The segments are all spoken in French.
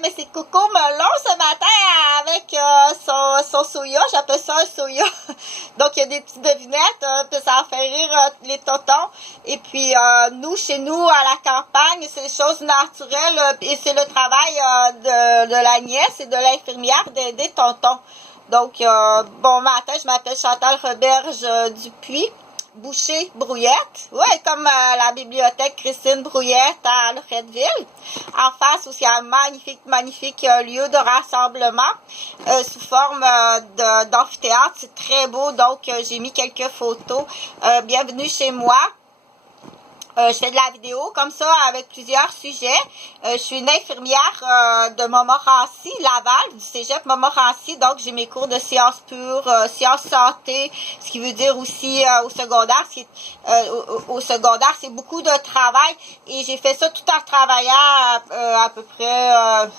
mais c'est Coco Melon ce matin avec son soya, j'appelle ça un soya. Donc, il y a des petites devinettes, puis ça fait rire les tontons. Et puis, nous, chez nous, à la campagne, c'est des choses naturelles et c'est le travail de la nièce et de l'infirmière d'aider tonton. Donc, bon matin, je m'appelle Chantal Roberge Dupuis. Boucher Brouillette, ouais, comme la bibliothèque Christine Brouillette à Loretteville. En face aussi un magnifique lieu de rassemblement sous forme d'amphithéâtre. C'est très beau, donc j'ai mis quelques photos. Bienvenue chez moi. Je fais de la vidéo comme ça avec plusieurs sujets. Je suis une infirmière de Montmorency, Laval, du cégep Montmorency. Donc, j'ai mes cours de sciences pures, sciences santé, ce qui veut dire aussi au secondaire. Au secondaire, c'est beaucoup de travail. Et j'ai fait ça tout en travaillant à peu près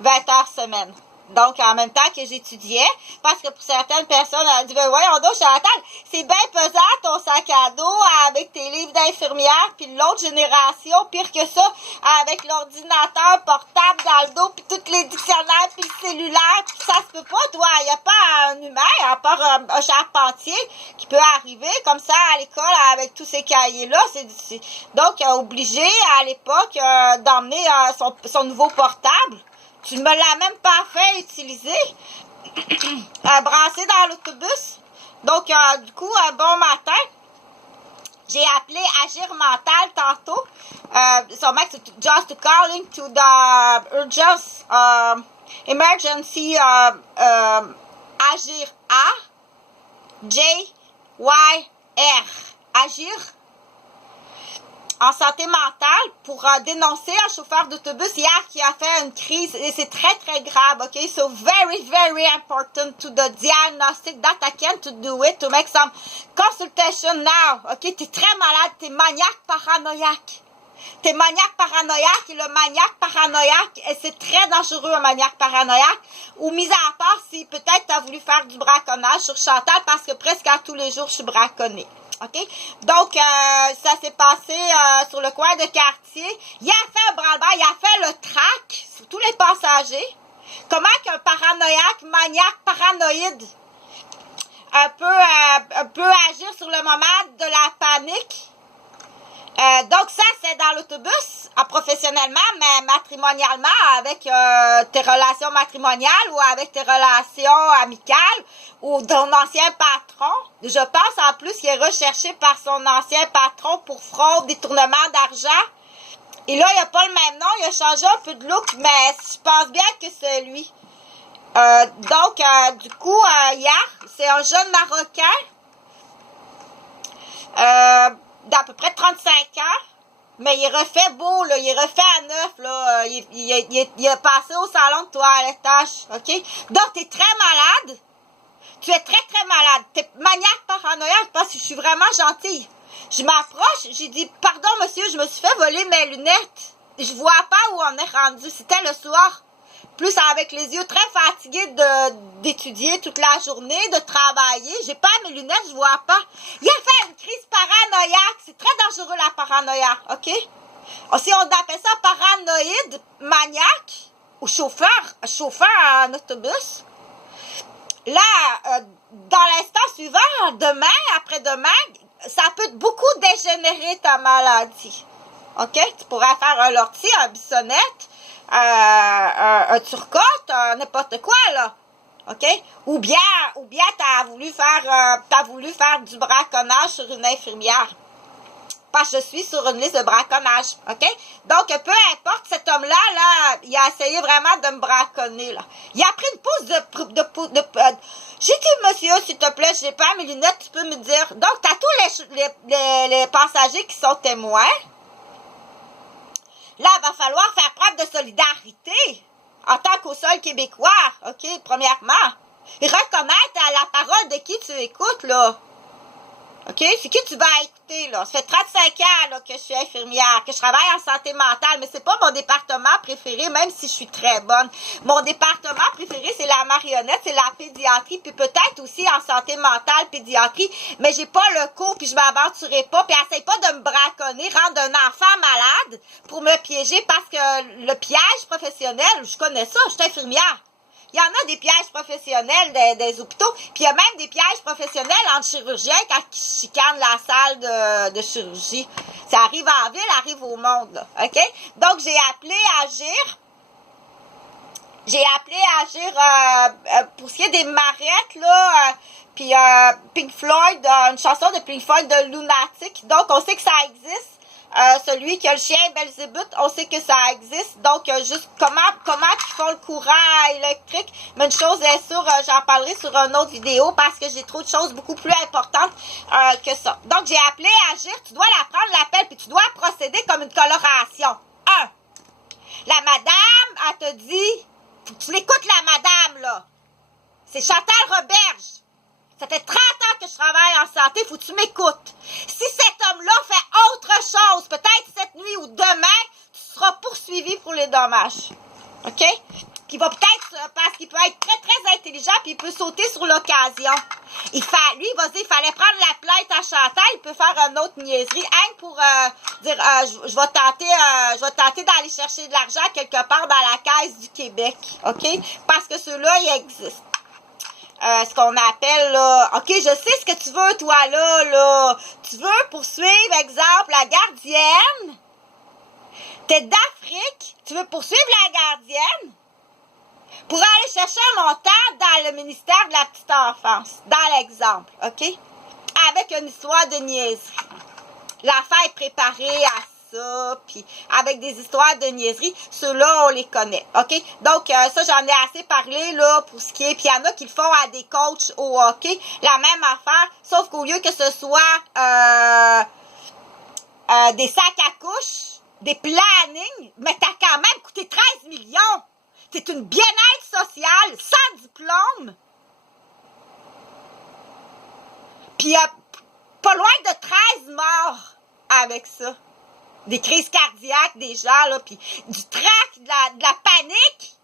20 heures semaine. Donc, en même temps que j'étudiais, parce que pour certaines personnes, elles disent, ben voyons donc, Chantal, c'est bien pesant ton sac à dos avec tes livres d'infirmière, puis l'autre génération, pire que ça, avec l'ordinateur portable dans le dos, puis tous les dictionnaires, puis le cellulaire, puis ça se peut pas, toi, il n'y a pas un humain, à part un charpentier, qui peut arriver comme ça à l'école avec tous ces cahiers-là. Donc, obligé à l'époque d'emmener son nouveau portable. Tu me l'as même pas fait utiliser, brassé dans l'autobus. Donc, du coup, bon matin, j'ai appelé Agir Mental tantôt. So, Max, just calling to the emergency Agir A, J, Y, R. Agir en santé mentale pour dénoncer un chauffeur d'autobus hier qui a fait une crise et c'est très très grave, ok? So very important to the diagnostic that I can to do it, to make some consultation now, ok? T'es très malade, t'es maniaque paranoïaque. T'es maniaque paranoïaque et le maniaque paranoïaque, c'est très dangereux un maniaque paranoïaque. Ou mis à part si peut-être t'as voulu faire du braconnage sur Chantal parce que presque à tous les jours je suis braconnée. OK? Donc, ça s'est passé sur le coin de quartier. Il a fait un branle-bas, il a fait le track sur tous les passagers. Comment qu'un paranoïaque, maniaque, paranoïde peut agir sur le moment de la panique? Donc ça, c'est dans l'autobus, professionnellement, mais matrimonialement, avec tes relations matrimoniales ou avec tes relations amicales ou ton ancien patron. Je pense en plus qu'il est recherché par son ancien patron pour fraude, détournement d'argent. Et là, il n'a pas le même nom, il a changé un peu de look, mais je pense bien que c'est lui. Donc, du coup, hier, c'est un jeune Marocain d'à peu près 35 ans, mais il est refait beau, là, il est refait à neuf, là, il est passé au salon de toilettage, ok? Donc, tu es très malade, tu es très très malade, tu es maniaque paranoïaque parce que je suis vraiment gentille. Je m'approche, j'ai dit, pardon monsieur, je me suis fait voler mes lunettes, je vois pas où on est rendu, c'était le soir. Plus avec les yeux très fatigués d'étudier toute la journée, de travailler. J'ai pas mes lunettes, je vois pas. Il a fait une crise paranoïaque. C'est très dangereux la paranoïa, ok? Si on appelle ça paranoïde, maniaque, ou chauffeur en autobus. Là, dans l'instant suivant, demain, après-demain, ça peut beaucoup dégénérer ta maladie. Ok? Tu pourrais faire un lortie, un bissonnette, un turcotte, n'importe quoi, là. OK? Ou bien t'as voulu faire du braconnage sur une infirmière. Parce que je suis sur une liste de braconnage. OK? Donc, peu importe, cet homme-là, là, il a essayé vraiment de me braconner, là. Il a pris une pause j'ai dit, monsieur, s'il te plaît, j'ai pas mes lunettes, tu peux me dire. Donc, t'as tous les passagers qui sont témoins. Là, il va falloir faire preuve de solidarité en tant qu'au sol québécois, OK, premièrement. Et reconnaître la parole de qui tu écoutes, là. OK? C'est qui tu vas écouter, là? Ça fait 35 ans, là, que je suis infirmière, que je travaille en santé mentale, mais c'est pas mon département préféré, même si je suis très bonne. Mon département préféré, c'est la marionnette, c'est la pédiatrie, puis peut-être aussi en santé mentale, pédiatrie, mais j'ai pas le cours, puis je m'aventurerai pas, puis essaye pas de me braconner, rendre un enfant malade pour me piéger, parce que le piège professionnel, je connais ça, je suis infirmière. Il y en a des pièges professionnels des hôpitaux, puis il y a même des pièges professionnels entre chirurgiens quand ils chicanent la salle de chirurgie. Ça arrive en ville, arrive au monde, là, OK? Donc, j'ai appelé Agir. J'ai appelé Agir pour ce qui est des marettes, là, puis Pink Floyd, une chanson de Pink Floyd de Lunatic. Donc, on sait que ça existe. Celui qui a le chien Belzébuth, on sait que ça existe. Donc, juste comment ils font le courant électrique. Mais une chose est sûre, j'en parlerai sur une autre vidéo parce que j'ai trop de choses beaucoup plus importantes que ça. Donc, j'ai appelé Agir. Tu dois la prendre l'appel puis tu dois procéder comme une coloration. 1. La madame, elle te dit, faut que tu l'écoutes la madame, là. C'est Chantal Roberge. Ça fait 30 ans que je travaille en santé, faut que tu m'écoutes. Si cet homme-là fait autre chose, peut-être cette nuit ou demain, tu seras poursuivi pour les dommages. OK? Qui va peut-être, parce qu'il peut être très, très intelligent, puis il peut sauter sur l'occasion. Lui, il va dire, il fallait prendre la plainte à Chantal, il peut faire une autre niaiserie, hein, pour dire, je vais tenter d'aller chercher de l'argent quelque part dans la caisse du Québec. OK? Parce que ceux-là, ils existent. Ce qu'on appelle, là, OK, je sais ce que tu veux, toi, là. Tu veux poursuivre, exemple, la gardienne. T'es d'Afrique, tu veux poursuivre la gardienne pour aller chercher un montant dans le ministère de la petite enfance, dans l'exemple, OK? Avec une histoire de niaiserie. L'affaire est préparée à ça, puis avec des histoires de niaiserie, ceux-là, on les connaît, OK? Donc, ça, j'en ai assez parlé, là, pour ce qui est, puis il y en a qui le font à des coachs au hockey, la même affaire, sauf qu'au lieu que ce soit des sacs à couches, des plannings, mais t'as quand même coûté 13 millions! C'est une bien-être sociale, sans diplôme! Puis, pas loin de 13 morts avec ça. Des crises cardiaques, des gens, là, puis du trac, de la panique.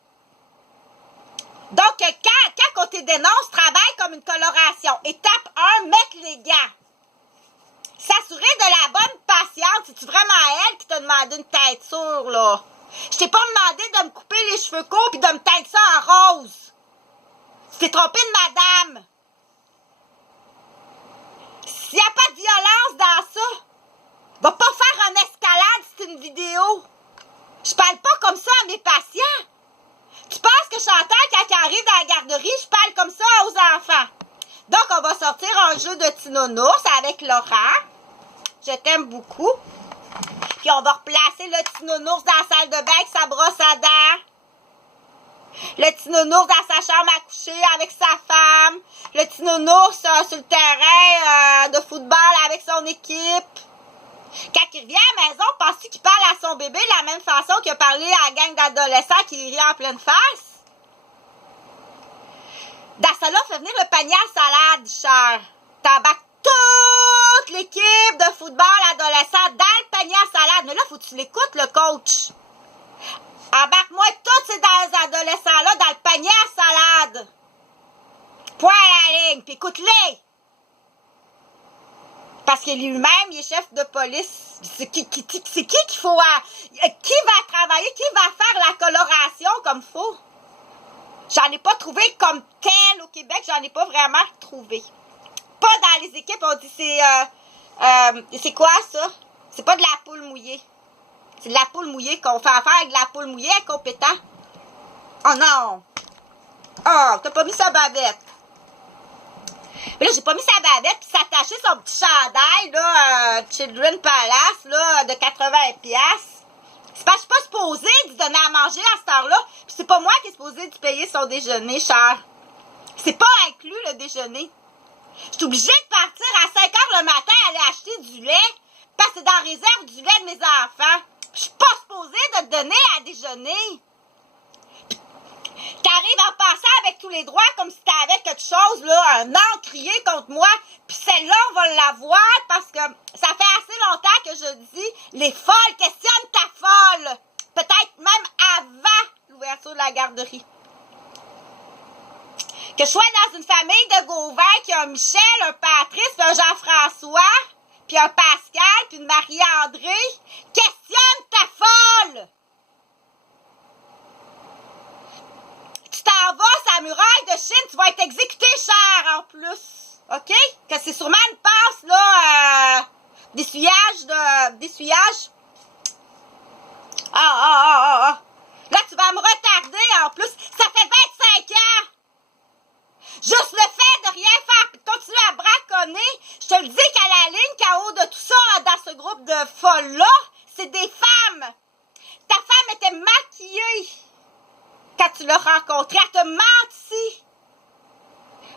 Donc, quand on te dénonce, travaille comme une coloration. Étape 1, mettre les gants. S'assurer de la bonne patiente. C'est-tu vraiment elle qui t'a demandé une teinture, là? Je t'ai pas demandé de me couper les cheveux courts puis de me teindre ça en rose. Tu t'es trompé de madame. S'il n'y a pas de violence dans ça, va pas faire une escalade, c'est une vidéo. Je parle pas comme ça à mes patients. Tu penses que Chantal, quand elle arrive dans la garderie, je parle comme ça aux enfants. Donc, on va sortir un jeu de petit nounours avec Laurent. Je t'aime beaucoup. Puis, on va replacer le petit nounours dans la salle de bain avec sa brosse à dents. Le petit nounours dans sa chambre à coucher avec sa femme. Le petit nounours sur le terrain de football avec son équipe. Quand il revient à la maison, penses-tu qu'il parle à son bébé de la même façon qu'il a parlé à la gang d'adolescents qui rit en pleine face? Dans ça là, fais venir le panier à salade, cher. T'embarques toute l'équipe de football adolescent dans le panier à salade. Mais là, faut que tu l'écoutes, le coach. Embarque-moi tous ces adolescents-là dans le panier à salade. Point à la ligne, puis écoute-les. Parce que lui-même, il est chef de police. C'est qui qu'il faut... qui va travailler, qui va faire la coloration comme faut? J'en ai pas trouvé comme tel au Québec. J'en ai pas vraiment trouvé. Pas dans les équipes, on dit c'est quoi ça? C'est pas de la poule mouillée. C'est de la poule mouillée qu'on fait affaire avec de la poule mouillée, incompétent. Oh non! Oh, t'as pas mis sa bavette. Mais là, j'ai pas mis sa bavette puis s'attacher son petit chandail, là, Children Palace, là, de 80$. C'est parce que je suis pas supposée de donner à manger à cette heure-là. Puis c'est pas moi qui est supposée de payer son déjeuner, cher. C'est pas inclus, le déjeuner. Je suis obligée de partir à 5h le matin aller acheter du lait parce que c'est dans la réserve du lait de mes enfants. Je suis pas supposée de te donner à déjeuner. T'arrives en passant avec tous les droits comme si t'avais quelque chose, là, un encrier contre moi, puis celle-là, on va l'avoir parce que ça fait assez longtemps que je dis, les folles questionnent ta folle. Peut-être même avant l'ouverture de la garderie. Que je sois dans une famille de Gauvin qui a un Michel, un Patrice, puis un Jean-François, puis un Pascal, puis une Marie-André, questionne ta folle! Tu t'en vas sur la muraille de Chine, tu vas être exécuté cher en plus. OK? Que c'est sûrement une passe, là, d'essuyage. Là, tu vas me retarder en plus. Ça fait 25 ans. Juste le fait de rien faire et de continuer à braconner, je te le dis qu'à la ligne, KO de tout ça, dans ce groupe de folles-là, c'est des femmes. Ta femme était maquillée quand tu l'as rencontrée. Elle t'a menti.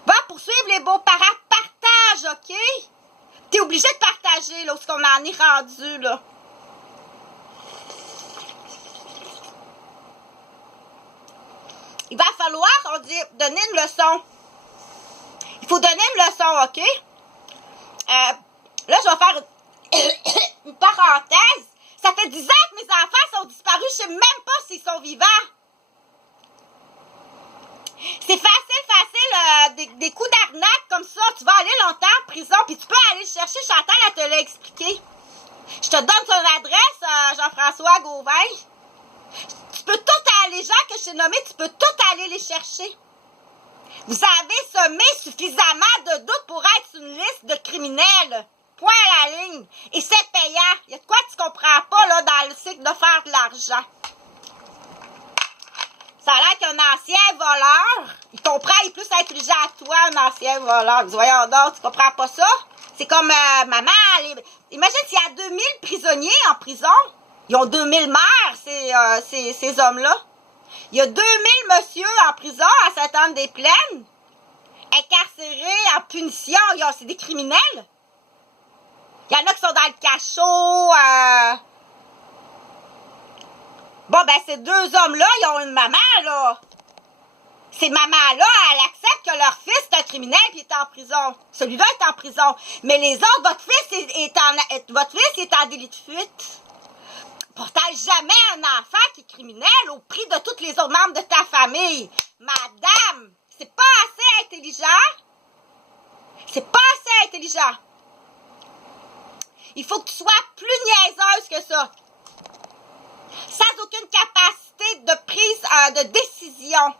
Va poursuivre les beaux-parents. Partage, OK? T'es obligé de partager, là, ce qu'on en est rendu, là. Il va falloir, on dit, donner une leçon. Il faut donner une leçon, OK? Là, je vais faire une parenthèse. Ça fait 10 ans que mes enfants sont disparus. Je ne sais même pas s'ils sont vivants. C'est facile, des coups d'arnaque comme ça. Tu vas aller longtemps en prison, puis tu peux aller le chercher. Chantal, elle te l'a expliqué. Je te donne son adresse, Jean-François Gauvin. Tu peux tout aller, les gens que je t'ai nommés, tu peux tout aller les chercher. Vous avez semé suffisamment de doutes pour être sur une liste de criminels. Point à la ligne. Et c'est payant. Il y a de quoi tu comprends pas là, dans le cycle de faire de l'argent. Ça a l'air qu'un ancien voleur, il comprend, il est plus intelligent à toi, un ancien voleur. Il dit, voyons donc, tu comprends pas ça? C'est comme maman, imagine s'il y a 2000 prisonniers en prison. Ils ont 2000 mères, ces hommes-là. Il y a 2000 messieurs en prison à Sainte-Anne-des-Plaines, incarcérés en punition. C'est des criminels. Il y en a qui sont dans le cachot. Bon, ben, ces deux hommes-là, ils ont une maman, là. Ces mamans-là, elles acceptent que leur fils est un criminel et est en prison. Celui-là est en prison. Mais les autres, votre fils est en délit de fuite. Pourtant, jamais un enfant qui est criminel au prix de tous les autres membres de ta famille. Madame, c'est pas assez intelligent. C'est pas assez intelligent. Il faut que tu sois plus niaiseuse que ça. Sans aucune capacité de prise de décision.